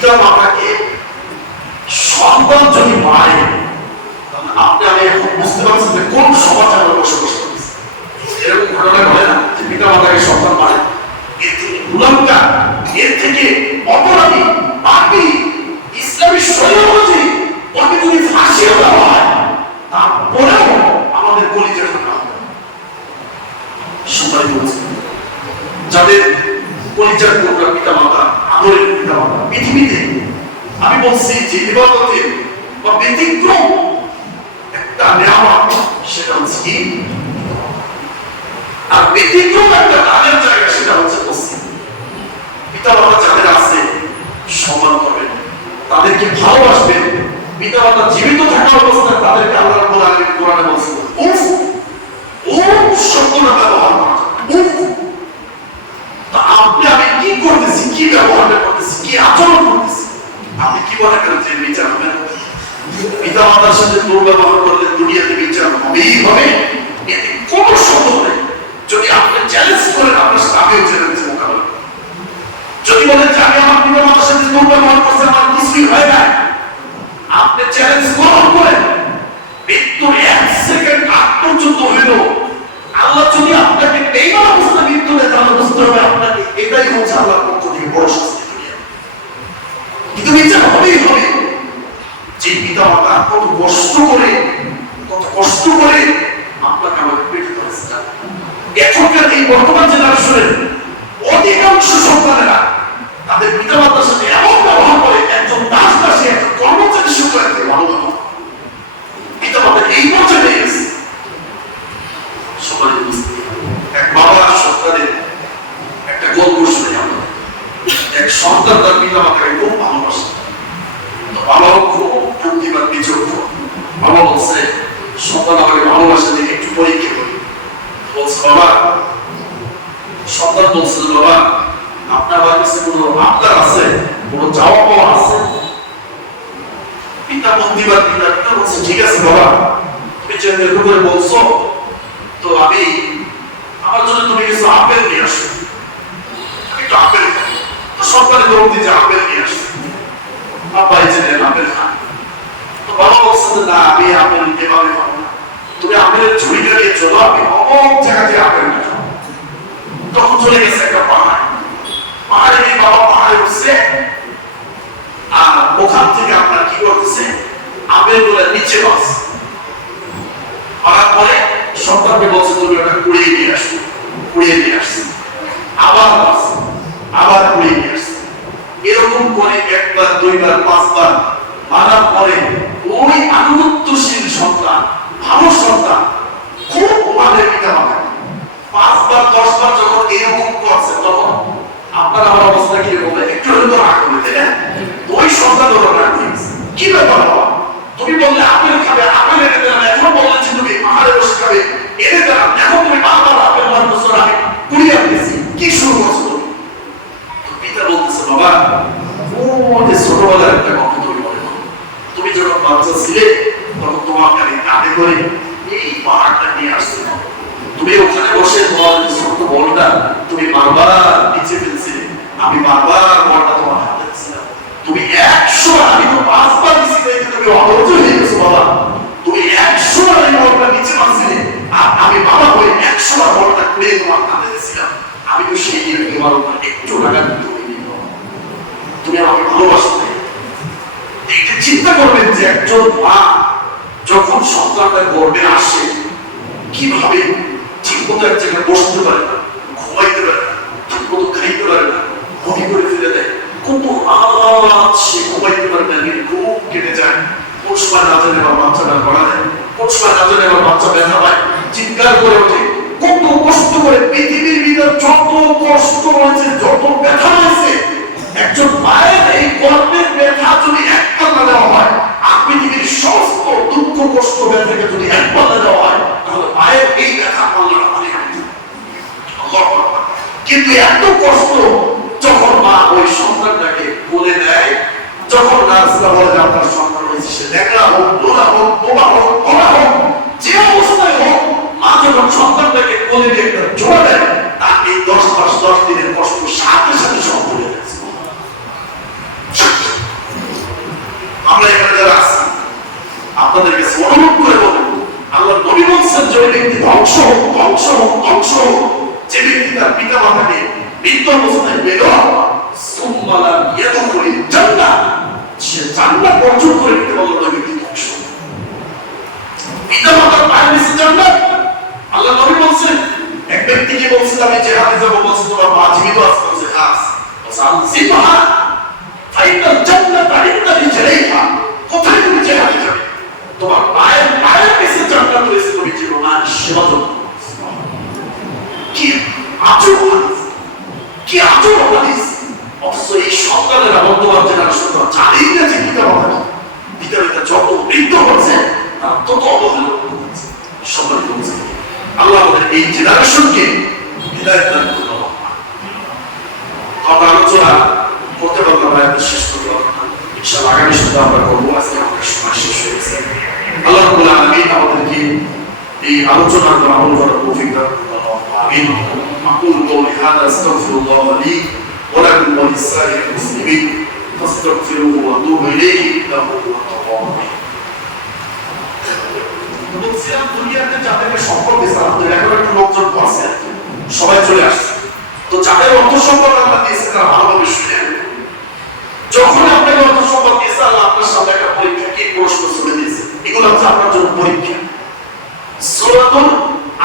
পিতা মাতাকে সন্তান যদি মারে আপনি আমি এখন বুঝতে পারছি যে কোন সমাজ আমরা বসবাস করছি এরকম ঘটনা ঘটে না যে পিতা মাতাকে সন্তান মারে। এর থেকে গুলামকা এর থেকে অপরাধী পাপি ইসলামী শরীর অনুযায়ী ওকে যদি ফাঁসিও দেওয়া হয় তারপরেও আমাদের কলিজের থাকা হবে সবাই বলছে যাদের পরিচয় টুকরা পিতা মাতা আদরের পিতা মাতা আমি বলছি যে ইবাদতের বা ব্যতিক্রম একটা নেওয়া সেটা হচ্ছে কি? আর ব্যতিক্রম একটা দানের জায়গা, সেটা হচ্ছে মসজিদ। পিতা যাদের আছে, সম্মান করবেন, তাদেরকে ভালোবাসবেন। পিতা মাতা জীবিত থাকা অবস্থায় তাদেরকে কোরআনে উফ উফ ব্যবহার উফ। তা আপনি করতেছি? কি ব্যবহার করতেছি? কি আচরণ করতেছি? আপনি কি মনে করেন যে বিচার হবে না? পিতা মাতার সাথে দুর্ব্যবহার করলে দুনিয়াতে বিচার হবেই হবে। এতে কোনো সন্দেহ নেই। যদি আপনি চ্যালেঞ্জ করেন আপনার সাথে আমিও চ্যালেঞ্জ মোকাবেলা। যদি বলেন যে আমি আমার পিতা মাতার সাথে দুর্ব্যবহার করছি, আমার কিছুই হয় না আপনি চ্যালেঞ্জ গ্রহণ করেন মৃত্যুর এক সেকেন্ড আগ পর্যন্ত হইল আল্লাহ যদি আপনাকে বেইমান অবস্থা মৃত্যু দেয় তাহলে বুঝতে হবে আপনাকে এটাই হচ্ছে আল্লাহর পক্ষ থেকে বড় শাস্তি দুনিয়া কিন্তু বিচার হবেই হবে যে পিতা মাতা কত কষ্ট করে, কত কষ্ট করে আপনাকে আমাকে পেটে ধরেছে এখনকার এই বর্তমান জেনারেশনের অধিকাংশ সন্তানেরা তাদের পিতা মাতার সাথে এমন ব্যবহার করে একজন দাস দাসী একজন কর্মচারী সঙ্গে একজন ভালো ব্যবহার করে। পিতা মাতা এই পর্যায়ে নিয়ে গেছে সবাই বুঝতে হবে। এক বাবা আর সন্তানের একটা গল্প শুনে আমরা এক সন্তান তার পিতা মাতাকে খুব ভালোবাসে তো বাবাও খুব বুদ্ধিমান বিচক্ষণ বাবা বলছে, সন্তান আমাকে ভালোবাসে দেখে একটু পরীক্ষা করি। বলছে, বাবা, সন্তান বলছে বাবা, আপনার কাছে কোনো আবদার আছে? কোনো চাওয়া পাওয়া আছে? পিতা বুদ্ধিমান পিতা পিতা বলছে, ঠিক আছে, বাবা। তুমি যে এরকম করে বলছো, তো আমি আমার জন্য তুমি কিছু আপেল নিয়ে আসো। আমি একটু আপেল খাই। তো সন্তানের গরম দিয়ে আপেল নিয়ে আসো। আব্বা এই যে আপেল খান। আমি আপেল এভাবে খাব তুমি আপেলের ঝুড়িটা নিয়ে চলো আমি অমক জায়গাতে আপেল তখন চলে গেছে একটা পাহাড়। পাহাড়ে গিয়ে বাবা পাহাড়ে উঠছে। আর ওখান থেকে আপনার কি করতেছে? আপেলগুলো নিচে বাস। করার পরে সন্তানকে বলছে, তুমি ওটা কুড়িয়ে নিয়ে আসো, কুড়িয়ে নিয়ে আসছে আবার বাস, আবার কুড়িয়ে নিয়ে আসছে এরকম করে একবার, দুইবার, পাঁচবার মানার পরে ওই আনুগত্যশীল সন্তান ভালো সন্তান খুব মানে পিতা মাতা পাঁচবার দশবার যখন এরকম করছে তখন আপনার আমার অবস্থা কি রকম একটু হলে তো রাগ করবে তাই না তো ওই সন্তান ওরা রাগ হয়ে গেছে। কি ব্যাপার বাবা তুমি বললে আপেল খাবে আপেল এনে দিলাম এখন বললে যে তুমি পাহাড়ে বসে খাবে এনে দিলাম এখন তুমি বারবার আপেল মারতেছো না আমি কুড়িয়ে আনতেছি কি শুরু করছ তুমি তো পিতা বলতেছে বাবা ও যে ছোটবেলার একটা গল্প তুমি মনে করো তুমি যখন বাচ্চা ছিলে তখন তোমাকে আমি কাঁধে করে এই পাহাড়টা নিয়ে আসতে তুমি ওখানে বসে তোমার শক্ত বলটা, তুমি বারবার নিচে ফেলছিলে। আমি বারবার বলটা তোমার হাতে দিছিলাম তুমি একশো আমি তো পাঁচবার দিছি তুমি অধৈর্য হয়ে গেছো বাবা তুমি একশো বার এই বলটা নিচে মারছিলে আর আমি বাবা হয়ে একশো বার বলটা খুলে তোমার হাতে দিছিলাম আমি তো সেই দিন তোমার উপর একটু টাকা দিতে হইনি বাবা। তুমি আমাকে ভালোবাসো তাই এটা চিন্তা করবেন যে একজন মা যখন সন্তানটা গর্বে আসে, কীভাবে ঠিক মতো এক জায়গায় বসতে পারে না, ঘুমাইতে পারে না, ঠিক মতো খাইতে পারে না, বমি করে ফেলে দেয়, কত রাত সে ঘুমাইতে পারে না, কিন্তু ঘুম কেটে যায়। কোন সময় না জানে আবার বাচ্চাটা গড়া দেয় কোন সময় না জানে আবার বাচ্চা ব্যথা পায়, চিৎকার করে ওঠে, কত কষ্ট করে পৃথিবীর ভিতর যত কষ্ট হয়েছে যত ব্যথা হয়েছে একজন মায়ের এই গর্বের ব্যথা যদি এক পাল্লা দেওয়া হয় পৃথিবীর সমস্ত দুঃখ, কষ্ট, ব্যথাকে যদি এক পাল্লা দেওয়া হয়, তাহলে মায়ের এই ব্যথা পাল্লাটা মানে কিন্তু এত কষ্ট যখন মা ওই সন্তানটাকে বলে দেয়, যখন নার্সরা বলে আপনার সন্তান হয়েছে, সে দেখা হোক দোলা হোক, বোমা হোক বলা হোক যে ব্যক্তি ধ্বংস হোক ধ্বংস হোক ধ্বংস হোক যে ব্যক্তি তার পিতা মাতাকে মৃত্যু অবস্থায় পেল সোমবালা করে জান্নাত সে জান্নাত অর্জন করে নিতে পারল ব্যক্তি ধ্বংস পিতা মাতার পায়ের নিচে জান্নাত। আল্লাহ নবী বলছেন, এক ব্যক্তিকে বলছেন আমি যে যাব বলছে, তোমার মা জীবিত আছে বলছে হাস বলছে আমি জিবাহা ফাইনাল না সেবা যত্ন কি আচরণ কি আচরণ হাদিস অথচ এই সন্তানেরা বর্তমান জেনারেশন জানেই না যে পিতা মাতা কি পিতা পিতা যত বৃদ্ধ হচ্ছে তারা তত অবহেলা সম্মানিত হচ্ছে আল্লাহ আমাদের এই জেনারেশনকে হৃদায়ত দান আল্লাহ। আমরা আলোচনা করতে পারলাম না শেষ করতে ইনশাআল্লাহ আগামী সপ্তাহে আমরা করব, আজকে আমাদের সময় শেষ হয়ে গেছে। আল্লাহ আমাদেরকে এই আলোচনার দ্বারা আমল করার তৌফিক দান করুন আমিন أقول قولي هذا أستغفر الله لي ولكم ولسائر المسلمين فاستغفروه وأتوبوا إليه إنه هو التواب الرحيم বলছিলাম দুনিয়াতে যাদেরকে সম্পদ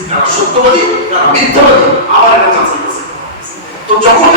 যারা সত্যবাদী মিথ্যাবাদী? যাচাই তো যখন